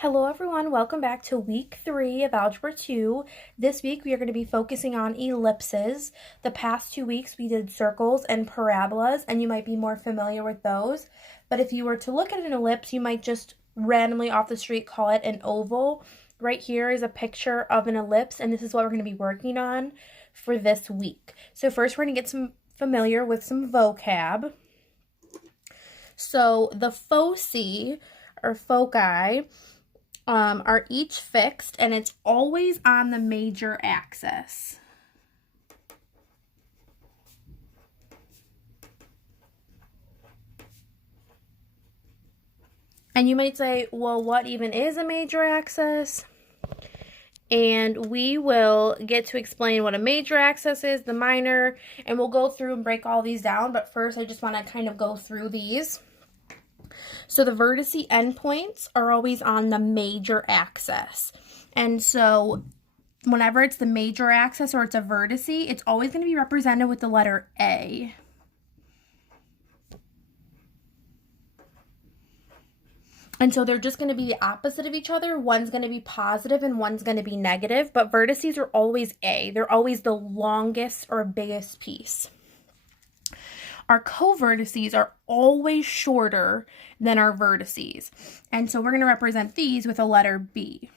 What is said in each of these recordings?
Hello everyone, welcome back to week 3 of Algebra 2. This week we are going to be focusing on ellipses. The past 2 weeks we did circles and parabolas, and you might be more familiar with those. But if you were to look at an ellipse, you might just randomly off the street call it an oval. Right here is a picture of an ellipse, and this is what we're going to be working on for this week. So first we're going to get familiar with some vocab. So the foci, or foci, are each fixed, and it's always on the major axis. And you might say, well, what even is a major axis? And we will get to explain what a major axis is, the minor, and we'll go through and break all these down. But first, I just want to kind of go through these. So the vertice endpoints are always on the major axis. And so whenever it's the major axis or it's a vertice, it's always going to be represented with the letter A. And so they're just going to be the opposite of each other. One's going to be positive and one's going to be negative, but vertices are always A. They're always the longest or biggest piece. Our covertices are always shorter than our vertices. And so we're going to represent these with a letter B.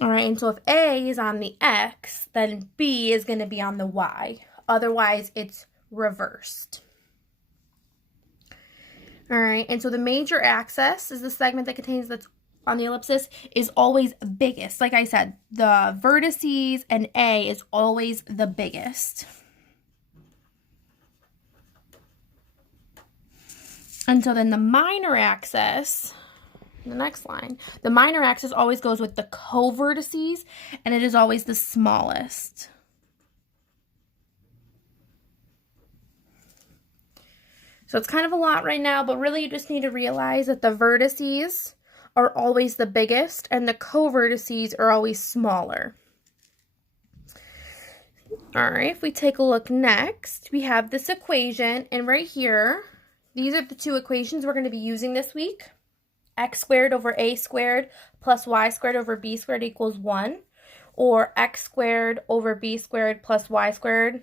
All right, and so if A is on the X, then B is going to be on the Y. Otherwise, it's reversed. All right, and so the major axis is the segment that contains that's on the ellipsis is always biggest. Like I said, the vertices and A is always the biggest. And so then the minor axis, the next line, the minor axis always goes with the covertices, and it is always the smallest. So it's kind of a lot right now, but really you just need to realize that the vertices are always the biggest, and the covertices are always smaller. All right, if we take a look next, we have this equation, and right here, these are the two equations we're going to be using this week. X squared over A squared plus Y squared over B squared equals 1, or X squared over B squared plus Y squared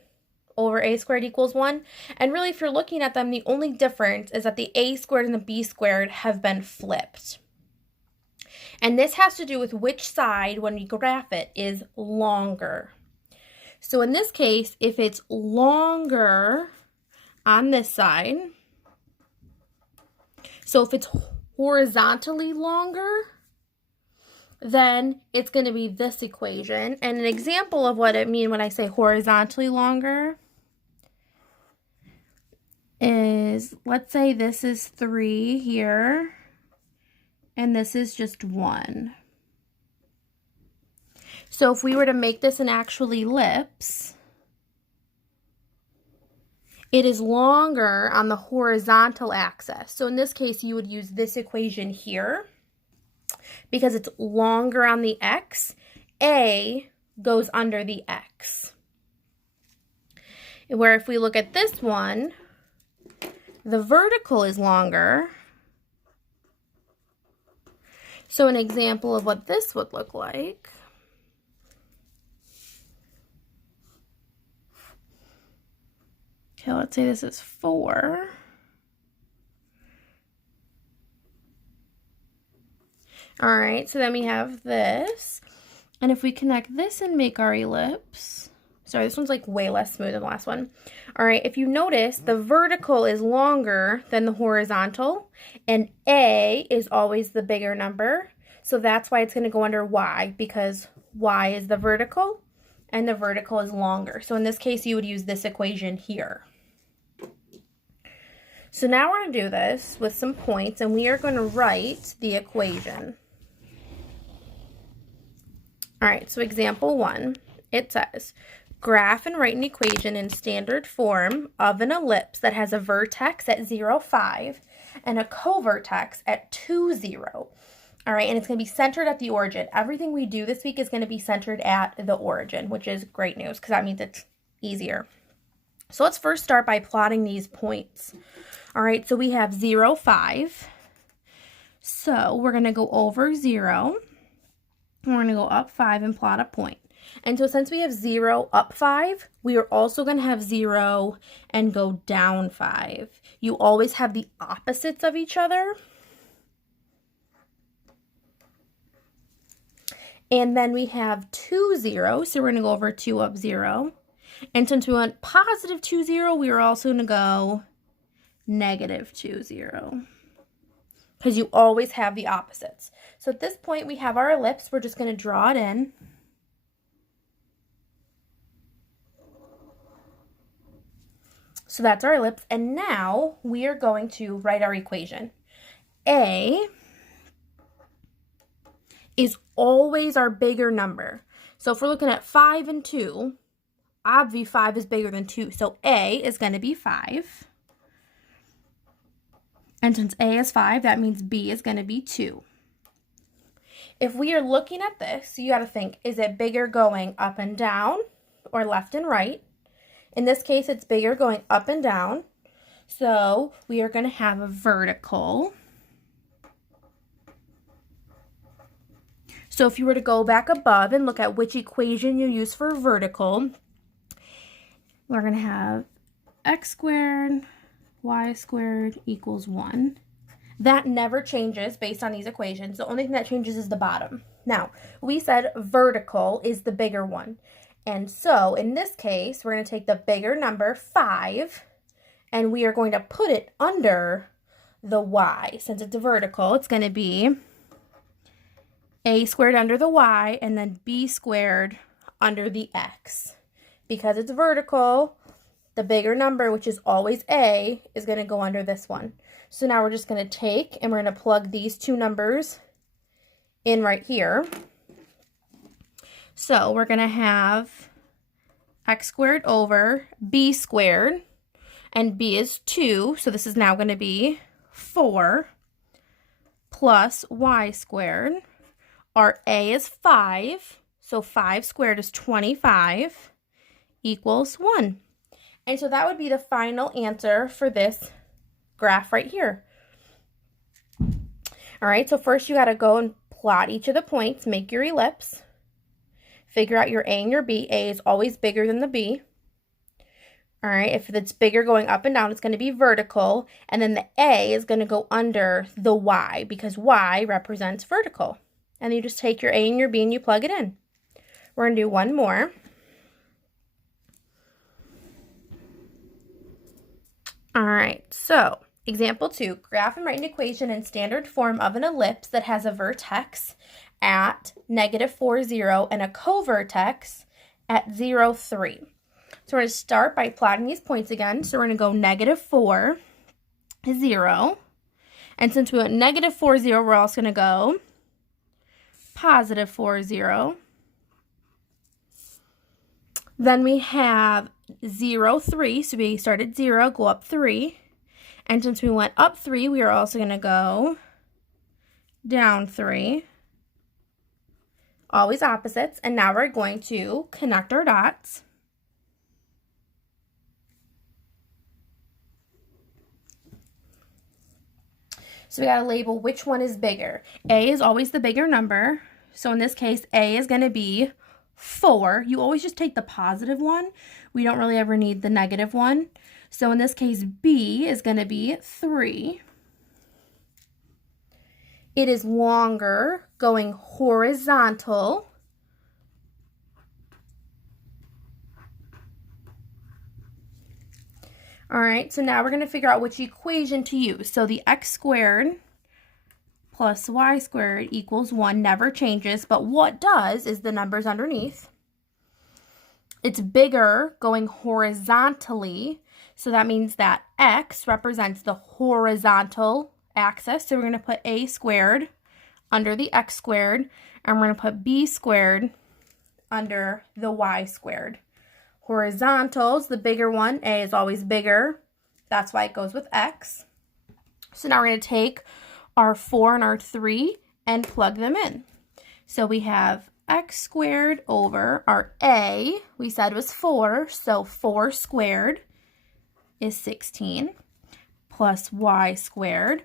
over A squared equals 1. And really, if you're looking at them, the only difference is that the A squared and the B squared have been flipped. And this has to do with which side, when you graph it, is longer. So in this case, if it's longer on this side, so if it's horizontally longer, then it's going to be this equation. And an example of what I mean when I say horizontally longer is, let's say this is 3 here, and this is just 1. So if we were to make this an actual ellipse, it is longer on the horizontal axis. So in this case, you would use this equation here because it's longer on the X. A goes under the X. Where if we look at this one, the vertical is longer. So an example of what this would look like. Okay, let's say this is 4. All right, so then we have this. And if we connect this and make our ellipse, sorry, this one's like way less smooth than the last one. All right, if you notice, the vertical is longer than the horizontal, and A is always the bigger number. So that's why it's going to go under Y, because Y is the vertical, and the vertical is longer. So in this case, you would use this equation here. So now we're going to do this with some points, and we are going to write the equation. All right, so example 1, it says, graph and write an equation in standard form of an ellipse that has a vertex at 0, 5 and a covertex at 2, 0. All right, and it's going to be centered at the origin. Everything we do this week is going to be centered at the origin, which is great news because that means it's easier. So let's first start by plotting these points. All right, so we have 0, 5. So we're going to go over 0. We're going to go up 5 and plot a point. And so since we have 0 up 5, we are also going to have 0 and go down 5. You always have the opposites of each other. And then we have 2, 0. So we're going to go over 2 up 0. And since we went positive 2, 0, we are also going to go negative 2, 0. Because you always have the opposites. So at this point, we have our ellipse. We're just going to draw it in. So that's our ellipse. And now we are going to write our equation. A is always our bigger number. So if we're looking at 5 and 2, obviously 5 is bigger than 2. So A is going to be 5. And since A is 5, that means B is going to be 2. If we are looking at this, you got to think, is it bigger going up and down or left and right? In this case, it's bigger going up and down. So we are going to have a vertical. So if you were to go back above and look at which equation you use for vertical, we're going to have x squared y squared equals 1. That never changes based on these equations. The only thing that changes is the bottom. Now, we said vertical is the bigger one. And so, in this case, we're going to take the bigger number, 5, and we are going to put it under the y. Since it's a vertical, it's going to be a squared under the y, and then b squared under the x. Because it's vertical, the bigger number, which is always a, is going to go under this one. So now we're just going to take and we're going to plug these two numbers in right here. So we're going to have x squared over b squared, and b is 2, so this is now going to be 4 plus y squared. Our a is 5, so 5 squared is 25 equals 1. And so that would be the final answer for this graph right here. All right, so first you got to go and plot each of the points, make your ellipse, figure out your A and your B. A is always bigger than the B. All right, if it's bigger going up and down, it's going to be vertical, and then the A is going to go under the Y because Y represents vertical. And you just take your A and your B and you plug it in. We're going to do one more. All right, so example 2, graph and write an equation in standard form of an ellipse that has a vertex at -4, 0 and a covertex at 0, 3. So we're going to start by plotting these points again. So we're going to go -4, 0. And since we went -4, 0, we're also going to go +4, 0. Then we have 0, 3. So we started 0, go up 3. And since we went up 3, we are also going to go down 3. Always opposites. And now we're going to connect our dots. So we got to label which one is bigger. A is always the bigger number. So in this case, A is going to be 4. You always just take the positive one. We don't really ever need the negative one. So in this case, B is going to be 3. It is longer going horizontal. All right, so now we're going to figure out which equation to use. So the x squared plus y squared equals 1 never changes, but what does is the numbers underneath. It's bigger going horizontally, so that means that x represents the horizontal axis. So we're going to put a squared under the x squared, and we're going to put b squared under the y squared. Horizontals, the bigger one, a is always bigger. That's why it goes with x. So now we're going to take our 4 and our 3 and plug them in. So we have x squared over our a, we said was 4, so 4 squared is 16 plus y squared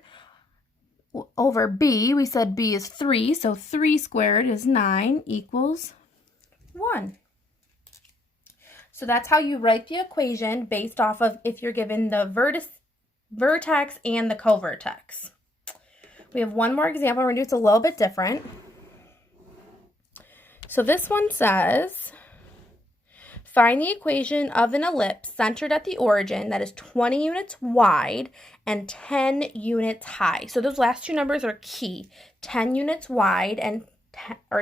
over b. We said b is 3, so 3 squared is 9 equals 1. So that's how you write the equation based off of if you're given the vertex and the covertex. We have one more example. We're going to do it a little bit different. So this one says, find the equation of an ellipse centered at the origin that is 20 units wide and 10 units high. So those last two numbers are key, 10 units wide and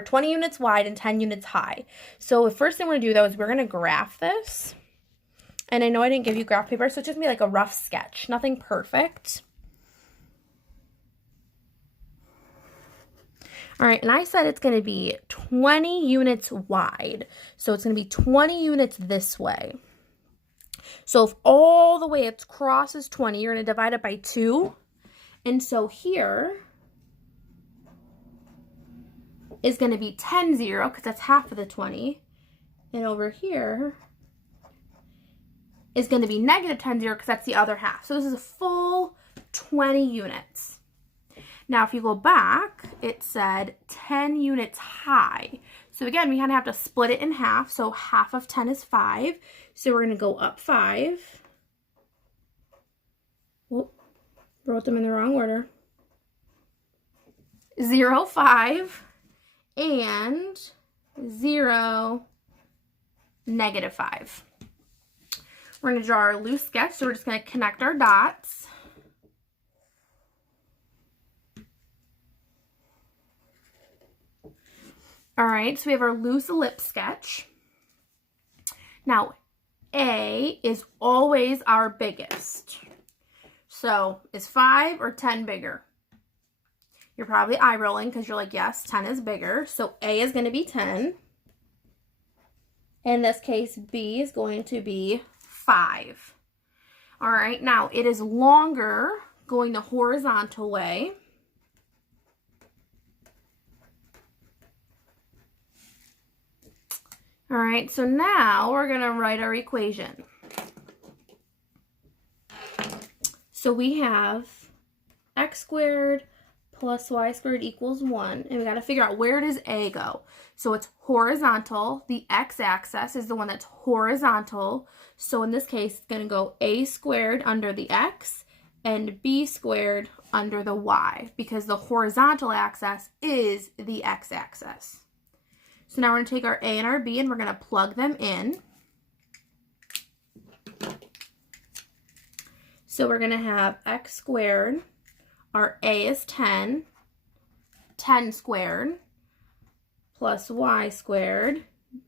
20 units wide and 10 units high. So the first thing we're going to do, though, is we're going to graph this. And I know I didn't give you graph paper, so it's just going to be like a rough sketch, nothing perfect. All right, and I said it's going to be 20 units wide. So it's going to be 20 units this way. So if all the way it's crosses 20, you're going to divide it by 2. And so here is going to be 10, 0, because that's half of the 20. And over here is going to be negative 10, 0, because that's the other half. So this is a full 20 units. Now, if you go back, it said 10 units high. So again, we kind of have to split it in half. So half of 10 is 5. So we're going to go up 5. Whoop, wrote them in the wrong order. 0, 5, and 0, negative 5. We're going to draw our loose sketch. So we're just going to connect our dots. All right, so we have our loose ellipse sketch. Now, A is always our biggest. So, is 5 or 10 bigger? You're probably eye rolling because you're like, yes, 10 is bigger. So, A is going to be 10. In this case, B is going to be 5. All right, now it is longer going the horizontal way. All right, so now we're going to write our equation. So we have x squared plus y squared equals 1. And we got to figure out, where does A go? So it's horizontal. The x-axis is the one that's horizontal. So in this case, it's going to go a squared under the x and b squared under the y, because the horizontal axis is the x-axis. So now we're going to take our A and our B and we're going to plug them in. So we're going to have x squared, our A is 10, 10 squared, plus y squared,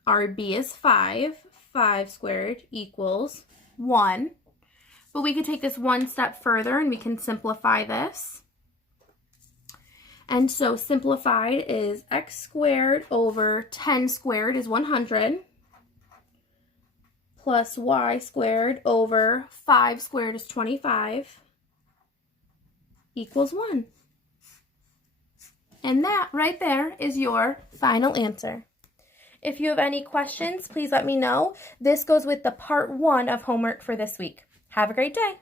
our B is 5, 5 squared equals 1. But we could take this one step further and we can simplify this. And so simplified is x squared over 10 squared is 100, plus y squared over 5 squared is 25, equals 1. And that right there is your final answer. If you have any questions, please let me know. This goes with the part 1 of homework for this week. Have a great day.